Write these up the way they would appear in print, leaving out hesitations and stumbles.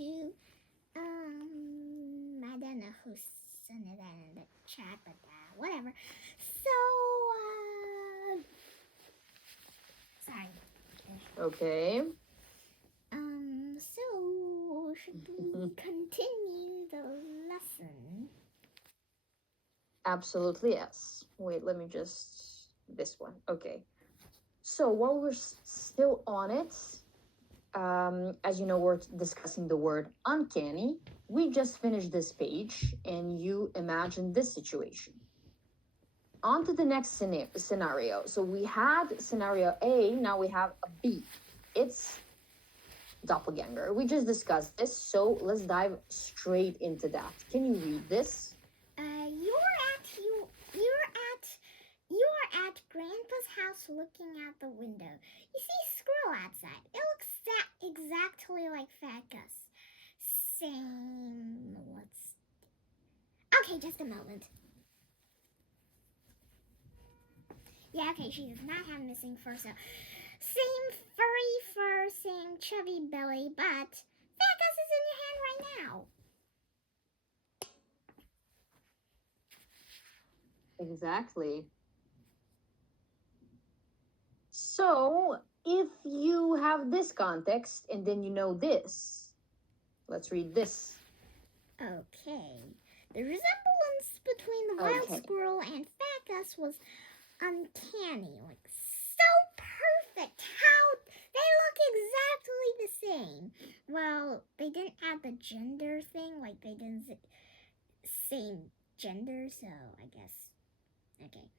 to I don't know who sent it in the chat, but whatever. So sorry. Okay. So should we continue the lesson? Absolutely, yes. Wait, let me just... This one. Okay. So while we're still on it, as you know, we're discussing the word uncanny. We just finished this page, and you imagine this situation. On to the next scenario. So we had scenario A, now we have a B. It's doppelganger. We just discussed this, so let's dive straight into that. Can you read this? You're at Grandpa's house looking out the window. You see a squirrel outside. It looks exactly like Fat Gus. Same. Okay, just a moment. Yeah, okay, she does not have missing fur, so same furry fur, same chubby belly, but Fat Gus is in your hand right now. Exactly. So if you have this context and then you know this, let's read this. Okay. The resemblance between the wild squirrel and Fat Gus was uncanny, like so perfect. How they look exactly the same. Well, they didn't add the gender thing, like they didn't same gender, so I guess okay.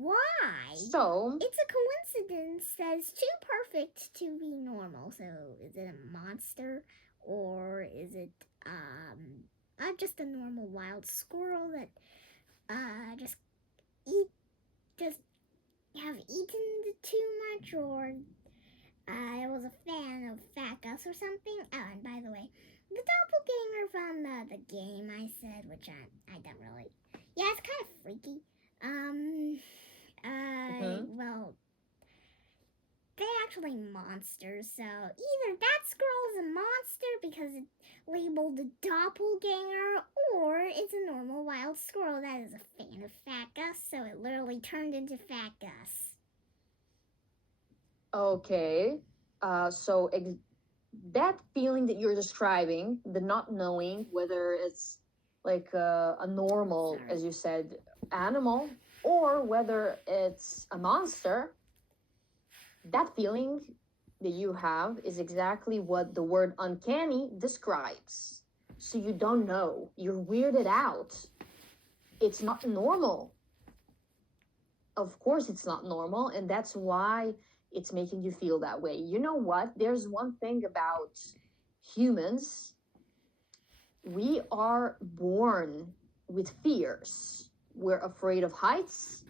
Why? So it's a coincidence that it's too perfect to be normal. So is it a monster or is it just a normal wild squirrel that just have eaten too much, or I was a fan of Fat Gus or something. Oh, and by the way, the doppelganger from the game I said, which I don't really. Yeah, it's kind of freaky. Well, they're actually monsters, so either that squirrel is a monster because it's labeled a doppelganger, or it's a normal wild squirrel that is a fan of Fat Gus, so it literally turned into Fat Gus. Okay. So that feeling that you're describing, the not knowing whether it's like a normal, as you said, animal, or whether it's a monster, that feeling that you have is exactly what the word uncanny describes. So you don't know. You're weirded out. It's not normal. Of course it's not normal, and that's why it's making you feel that way. You know what? There's one thing about humans. We are born with fears. We're afraid of heights,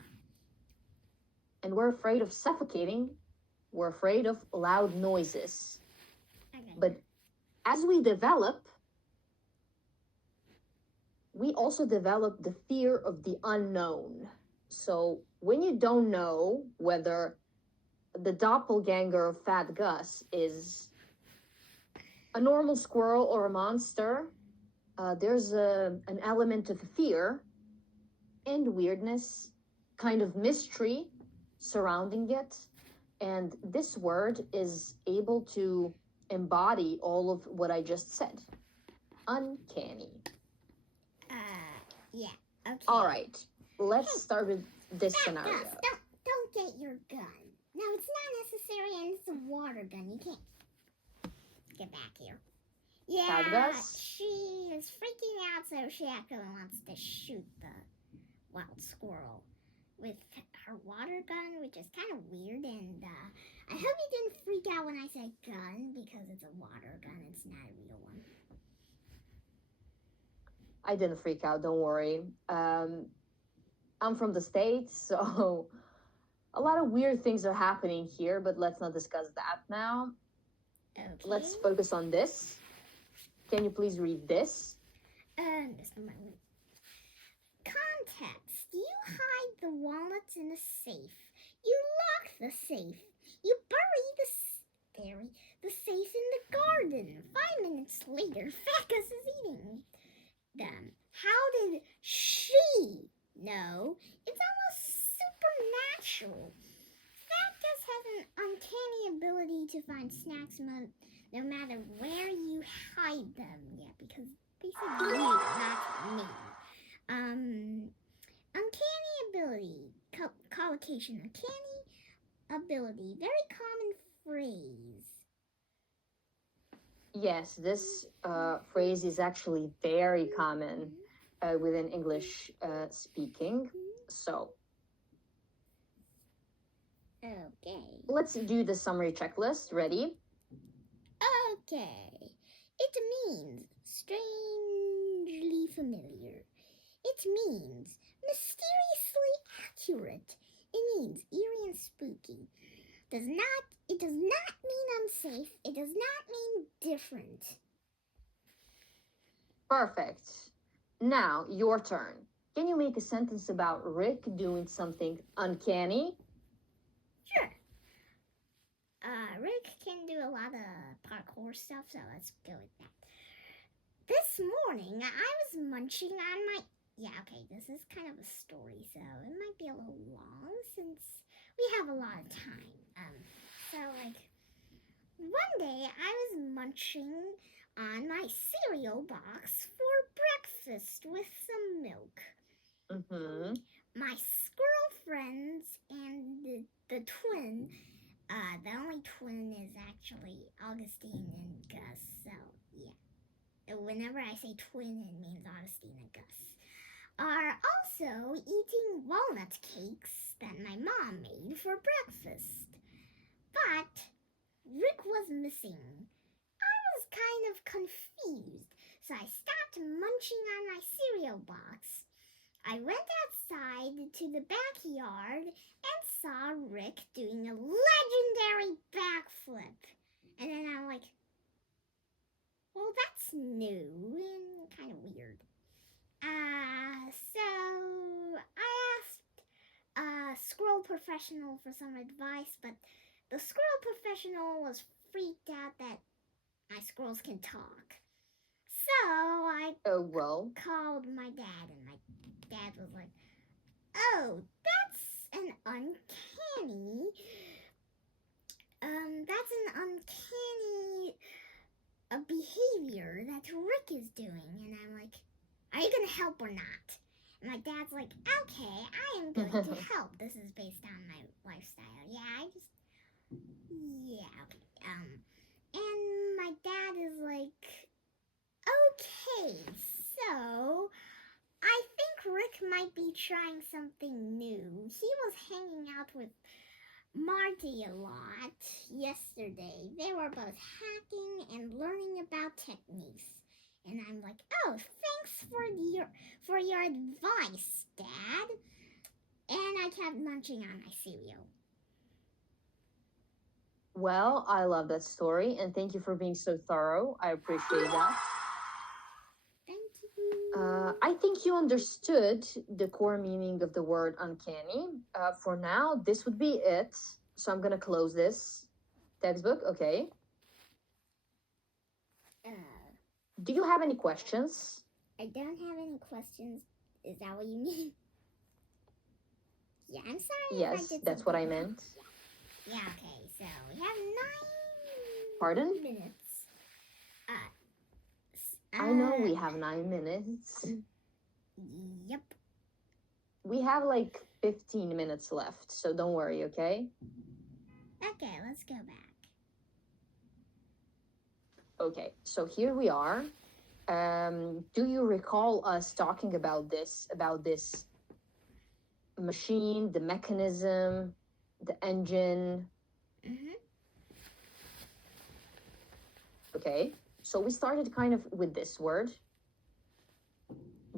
and we're afraid of suffocating. We're afraid of loud noises. Okay. But as we develop, we also develop the fear of the unknown. So when you don't know whether the doppelganger of Fat Gus is a normal squirrel or a monster, there's an element of fear and weirdness, kind of mystery surrounding it. And this word is able to embody all of what I just said. Uncanny. Yeah, okay. All right, let's start with this scenario. Gus, don't get your gun. No, it's not necessary, and it's a water gun. You can't get back here. Yeah, she is freaking out, so she actually wants to shoot the wild squirrel with her water gun, which is kind of weird, and I hope you didn't freak out when I said gun, because it's a water gun, it's not a real one. I didn't freak out, don't worry. I'm from the States, so a lot of weird things are happening here, but let's not discuss that now. Okay. Let's focus on this. Can you please read this? Just a moment. Context. You hide the walnuts in a safe. You lock the safe. You bury the safe in the garden. 5 minutes later, Fat Gus is eating them. How did she know? It's almost supernatural. Fat Gus has an uncanny ability to find snacks no matter where you hide them. Yeah, because they said you, not me. Uncanny ability. Collocation. Uncanny ability. Very common phrase. Yes, this phrase is actually very common within English speaking. So, okay. Let's do the summary checklist. Ready? Okay. It means strangely familiar. It means mysteriously accurate. It means eerie and spooky. It does not mean unsafe. It does not mean different. Perfect. Now, your turn. Can you make a sentence about Rick doing something uncanny? Sure. Rick can do a lot of parkour stuff, so let's go with that. This morning, I was munching on my... Yeah, okay, this is kind of a story, so it might be a little long since we have a lot of time. One day I was munching on my cereal box for breakfast with some milk. Mm-hmm. My squirrel friends and the twin, the only twin is actually Augustine and Gus, so yeah. Whenever I say twin, it means Augustine and Gus. Are also eating walnut cakes that my mom made for breakfast. But Rick was missing. I was kind of confused, so I stopped munching on my cereal box. I went outside to the backyard and saw Rick doing a legendary backflip. And then I'm like, well, that's new and kind of weird. So I asked a squirrel professional for some advice, but the squirrel professional was freaked out that my squirrels can talk. So I called my dad, and my dad was like, oh, that's an uncanny behavior that Rick is doing. And I'm like, are you going to help or not? And my dad's like, okay, I am going to help. This is based on my lifestyle. Okay. And my dad is like, okay, so I think Rick might be trying something new. He was hanging out with Marty a lot yesterday. They were both hacking and learning about techniques. And I'm like, oh, thanks for your advice, Dad. And I kept munching on my cereal. Well, I love that story, and thank you for being so thorough. I appreciate that. Thank you. I think you understood the core meaning of the word uncanny. For now, this would be it. So I'm going to close this textbook. Okay. Do you have any questions? I don't have any questions. Is that what you mean? Yeah, I'm sorry. Yes, that's what I meant. Yeah, okay. So we have 9 Pardon? minutes. I know we have 9 minutes. Yep. We have like 15 minutes left, so don't worry, okay? Okay, let's go back. Okay, so here we are. Do you recall us talking about this machine, the mechanism, the engine? Mm-hmm. Okay, so we started kind of with this word,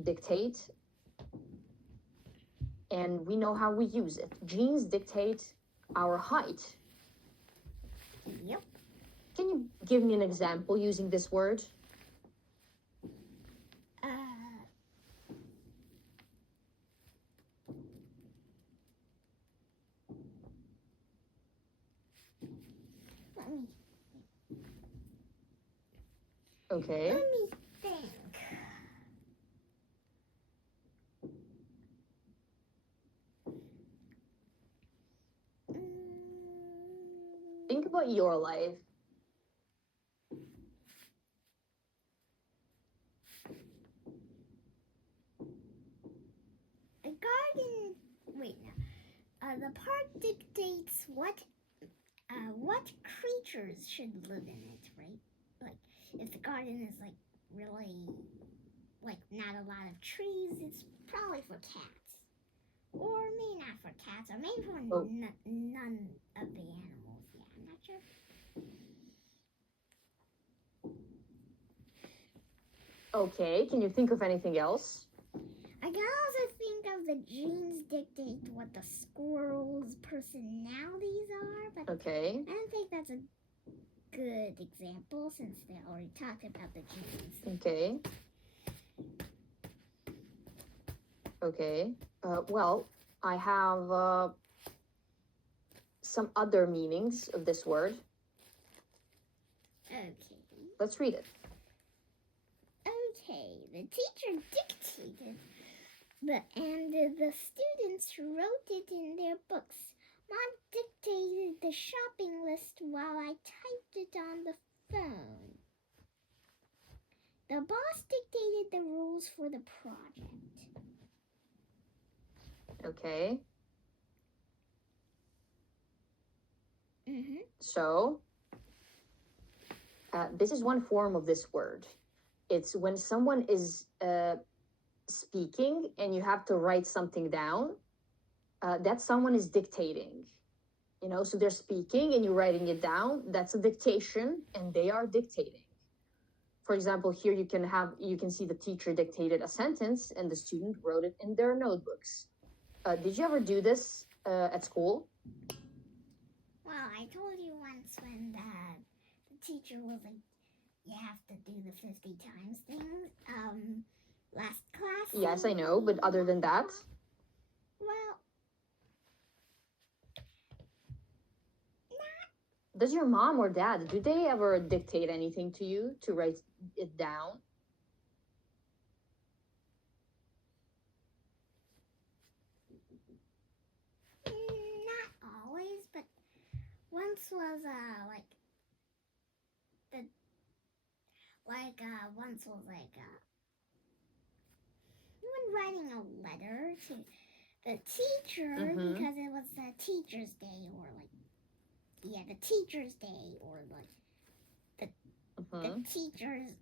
dictate, and we know how we use it. Genes dictate our height. Yep. Can you give me an example using this word? Okay. Let me think. Think about your life. The garden. Wait, no. The park dictates what creatures should live in it, right? Like, if the garden is like really like not a lot of trees, it's probably for cats, or maybe not for cats, or maybe for Oh. none of the animals. Yeah, I'm not sure. Okay, can you think of anything else? I can also think of the genes dictate what the squirrel's personalities are, but Okay. I don't think that's a good example since they already talked about the genes. Okay. Okay. Well, I have some other meanings of this word. Okay. Let's read it. Okay, the teacher dictated and the students wrote it in their books. Mom dictated the shopping list while I typed it on the phone. The boss dictated the rules for the project. Okay. Mm-hmm. So, this is one form of this word. It's when someone is speaking and you have to write something down. That someone is dictating. You know, so they're speaking and you're writing it down. That's a dictation, and they are dictating. For example, here you can see the teacher dictated a sentence and the student wrote it in their notebooks. Did you ever do this at school? Well, I told you once when the teacher was like, you have to do the 50 times thing. Last class. Yes, I know, but other than that? Well, Does your mom or dad, do they ever dictate anything to you to write it down? not always, but once was when writing a letter to the teacher Mhm. because it was the teacher's day or the teacher's day or the teacher's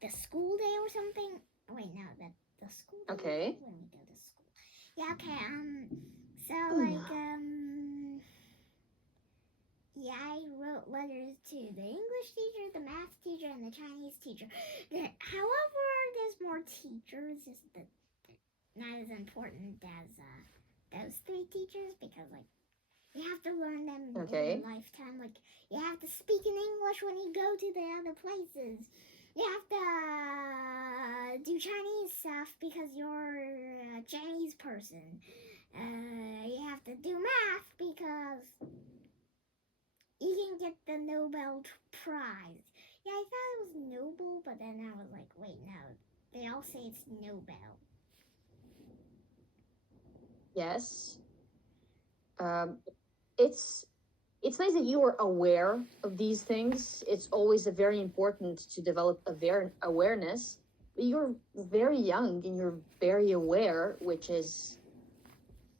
the school day or something. Wait, no, the school day Okay. is when we go to school. Yeah, okay. So yeah, I wrote letters to the English teacher, the math teacher, and the Chinese teacher. However, there's more teachers. Just that not as important as those three teachers because you have to learn them in your lifetime. Like you have to speak in English when you go to the other places. You have to do Chinese stuff because you're a Chinese person. You have to do math because you can get the Nobel Prize. Yeah, I thought it was Nobel, but then I was like, wait, no. They all say it's Nobel. Yes. It's nice that you are aware of these things. It's always very important to develop awareness. But you're very young and you're very aware, which is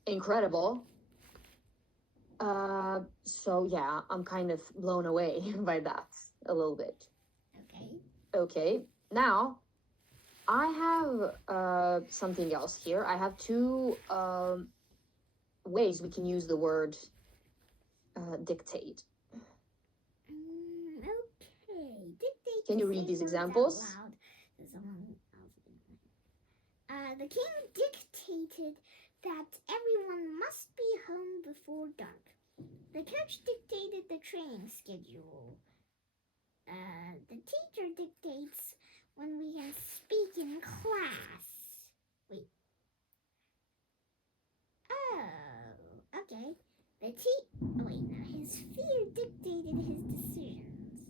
incredible. So yeah, I'm kind of blown away by that a little bit. Okay. Now, I have something else here. I have two ways we can use the word dictate. Okay. Dictate. Can you read these examples? The king dictated that everyone must be home before dark. The coach dictated the training schedule. The teacher dictates when we can speak in class. Wait. Oh, okay. His fear dictated his decisions.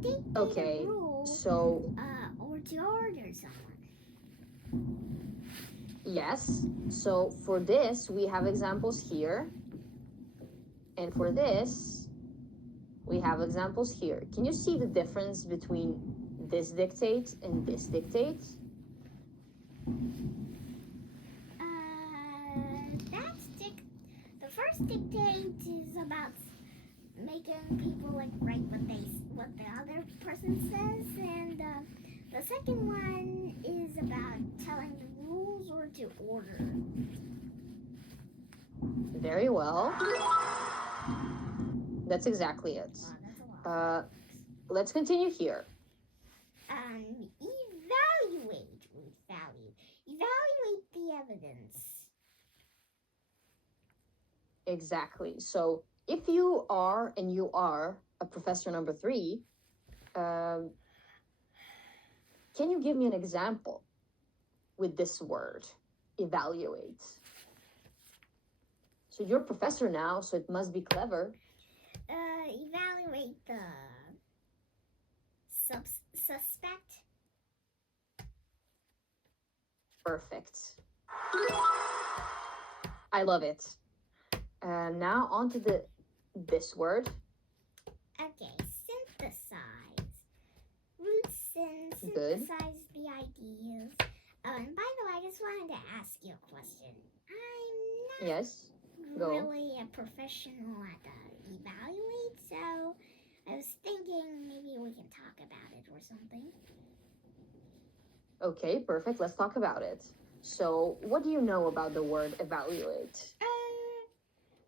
to dictate Okay, a rule so or to order someone. yes. So for this, we have examples here. And for this, we have examples here. Can you see the difference between this dictate and this dictate? The first dictate is about making people like write what the other person says, and the second one is about telling the rules or to order. Very well. That's exactly it. That's a lot. Let's continue here. Evaluate with value. Evaluate the evidence. Exactly. So if you are, and you are, a professor number 3, can you give me an example with this word, evaluate? So you're a professor now, so it must be clever. Evaluate the suspect. Perfect. I love it. Now on to this word. Okay, synthesize. Roots and Good. synthesize the ideas. And by the way, I just wanted to ask you a question. I'm not Yes. Go. really a professional at evaluate, so I was thinking maybe we can talk about it or something. Okay, perfect. Let's talk about it. So, what do you know about the word evaluate?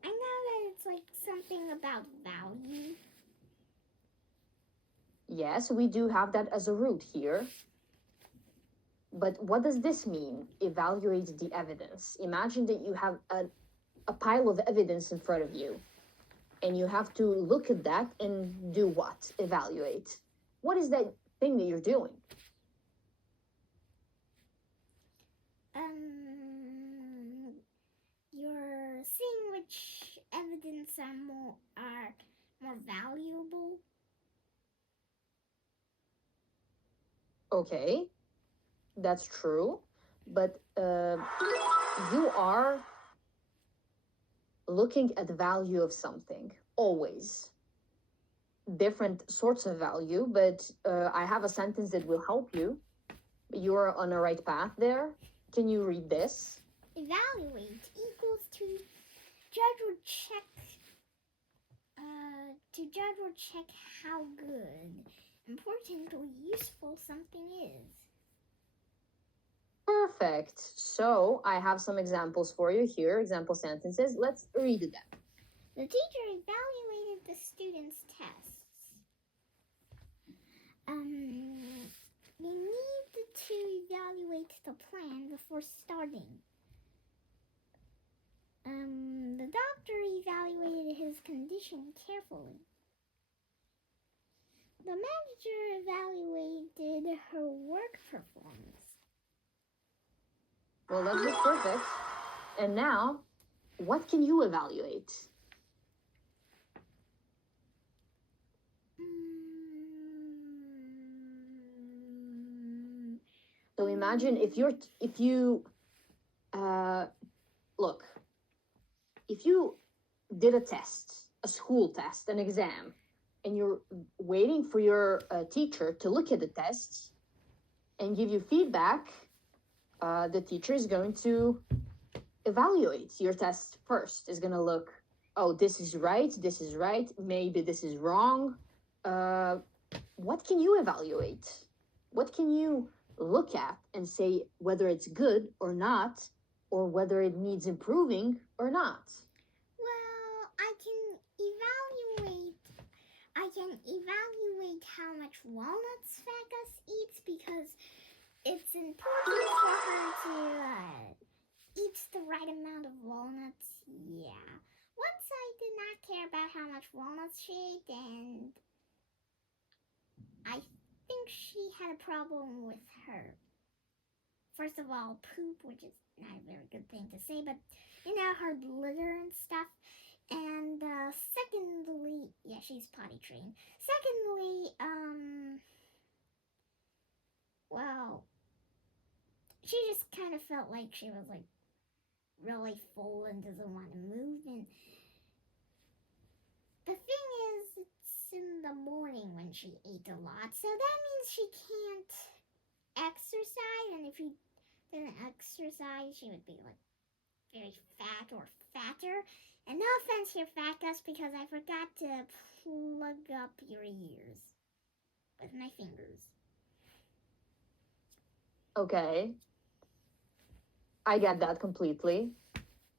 I know that it's like something about value. Yes, we do have that as a root here. But what does this mean? Evaluate the evidence. Imagine that you have a pile of evidence in front of you, and you have to look at that and do what? Evaluate. What is that thing that you're doing? You're seeing which evidence are more valuable. Okay, that's true, but you are looking at the value of something, always. Different sorts of value, but I have a sentence that will help you. You're on the right path there. Can you read this? Evaluate equals to judge or check. To judge or check how good, important, or useful something is. Perfect. So I have some examples for you here, example sentences. Let's read them. The teacher evaluated the students' tests. You need to evaluate the plan before starting. The doctor evaluated his condition carefully. The manager evaluated her work performance. Well, that was perfect. And now, what can you evaluate? So imagine if you look, if you did a test, a school test, an exam, and you're waiting for your teacher to look at the tests and give you feedback, the teacher is going to evaluate your test first. Is going to look, oh, this is right, maybe this is wrong. What can you evaluate? What can you look at and say whether it's good or not, or whether it needs improving or not? Well, I can evaluate how much walnuts Fecus eats because it's important for her to eat the right amount of walnuts. Yeah. Once I did not care about how much walnuts she ate, and I think she had a problem with her. First of all, poop, which is not a very good thing to say, but her litter and stuff. And secondly, yeah, she's potty trained. Secondly, well, she just kind of felt like she was like really full and doesn't want to move. And the thing is, it's in the morning when she ate a lot, so that means she can't exercise. And if she didn't exercise, she would be like very fat or fatter. And no offense here, Fat Gus, because I forgot to plug up your ears with my fingers. Okay. I get that completely.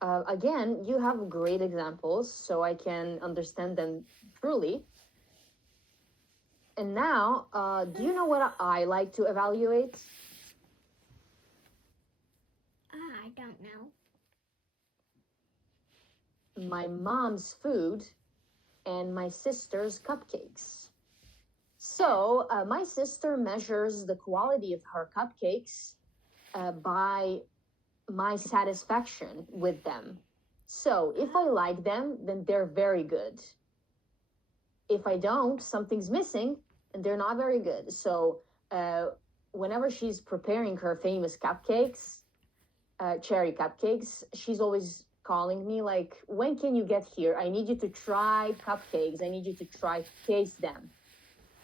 Again, you have great examples, so I can understand them truly. And now, do you know what I like to evaluate? I don't know. My mom's food and my sister's cupcakes. So, my sister measures the quality of her cupcakes by my satisfaction with them. So, if I like them, then they're very good. If I don't, something's missing and they're not very good. So, whenever she's preparing her famous cupcakes, cherry cupcakes, she's always calling me like, when can you get here? I need you to try cupcakes. I need you to try taste them.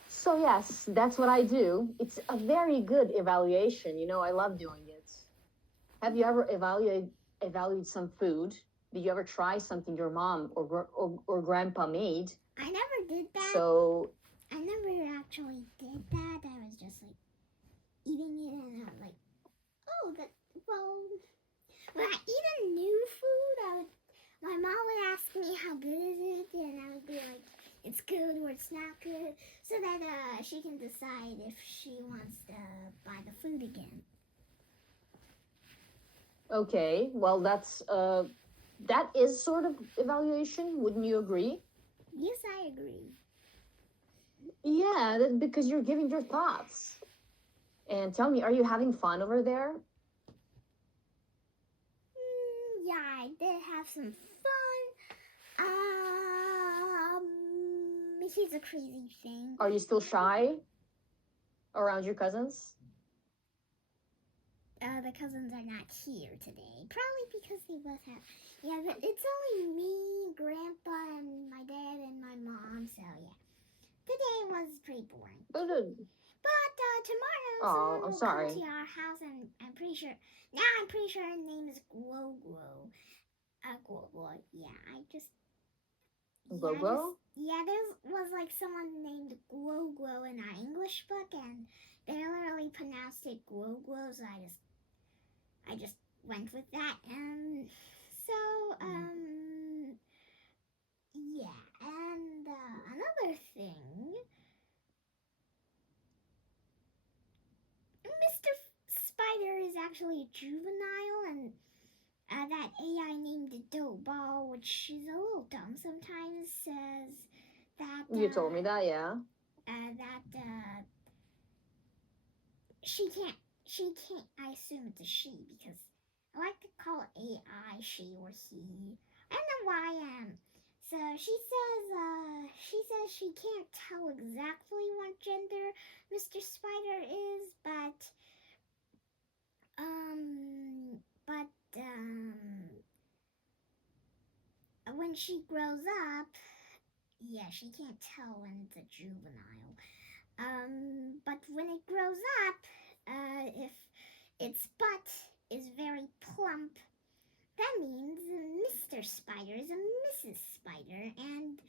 So yes, that's what I do. It's a very good evaluation. You know, I love doing it. Have you ever evaluated some food? Did you ever try something your mom or grandpa made? I never did that. So I never actually did that. I was just like eating it and I was like, oh, that, well, when I eat a new food, my mom would ask me how good is it, and I would be like, it's good or it's not good, so that she can decide if she wants to buy the food again. okay, well that is sort of evaluation. Wouldn't you agree? Yes, I agree. Yeah, that's because you're giving your thoughts. And tell me, are you having fun over there? Yeah, I did have some fun. Here's a crazy thing. Are you still shy around your cousins? The cousins are not here today. Probably because they both have. Yeah, but it's only me, Grandpa, and my dad and my mom. So yeah, today was pretty boring. Good. But tomorrow Oh, someone I'm will sorry. come to our house, and I'm pretty sure. Now I'm pretty sure her name is Glow Glow. Glow Glow. Yeah, I just. Glow? Yeah, there was like someone named Glow Glow in our English book, and they literally pronounced it Glow Glow, so I just went with that. And so, yeah. And another thing, Mr. Spider is actually a juvenile, and that AI named Doughball, which is a little dumb sometimes, says that You told me that, yeah. She can't. I assume it's a she because I like to call AI she or he. I don't know why I am. So she says she can't tell exactly what gender Mr. Spider is, but when she grows up, yeah, she can't tell when it's a juvenile. But when it grows up, if its butt is very plump, that means Mr. Spider is a Mrs. Spider. And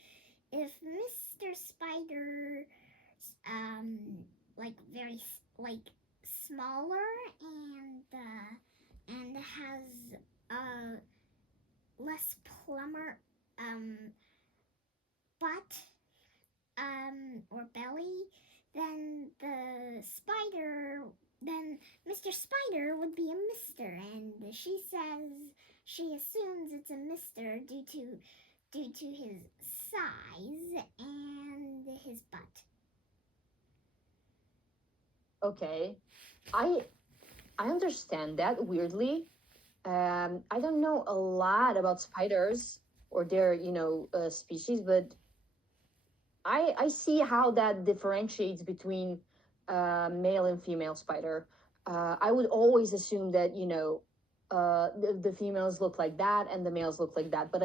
if Mr. Spider, like very like smaller and has less plumber butt or belly, then then Mr. Spider would be a Mister, and she says she assumes it's a Mister due to his size and his butt. Okay. I understand that weirdly. I don't know a lot about spiders or their, species, but I see how that differentiates between male and female spider. I would always assume that, you know, the females look like that and the males look like that. But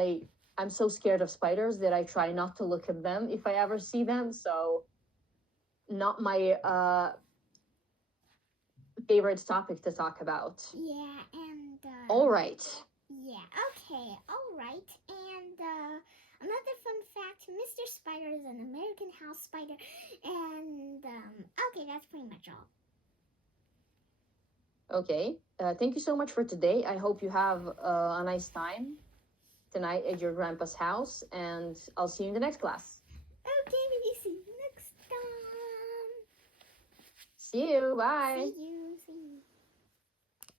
I'm so scared of spiders that I try not to look at them if I ever see them. So not my favorite topic to talk about. Yeah, and All right. yeah, okay, all right. And another fun fact: Mr. Spider is an American house spider. And okay, that's pretty much all. Okay. Thank you so much for today. I hope you have a nice time tonight at your grandpa's house, and I'll see you in the next class. Okay, maybe see you next time. See you. Bye. See you.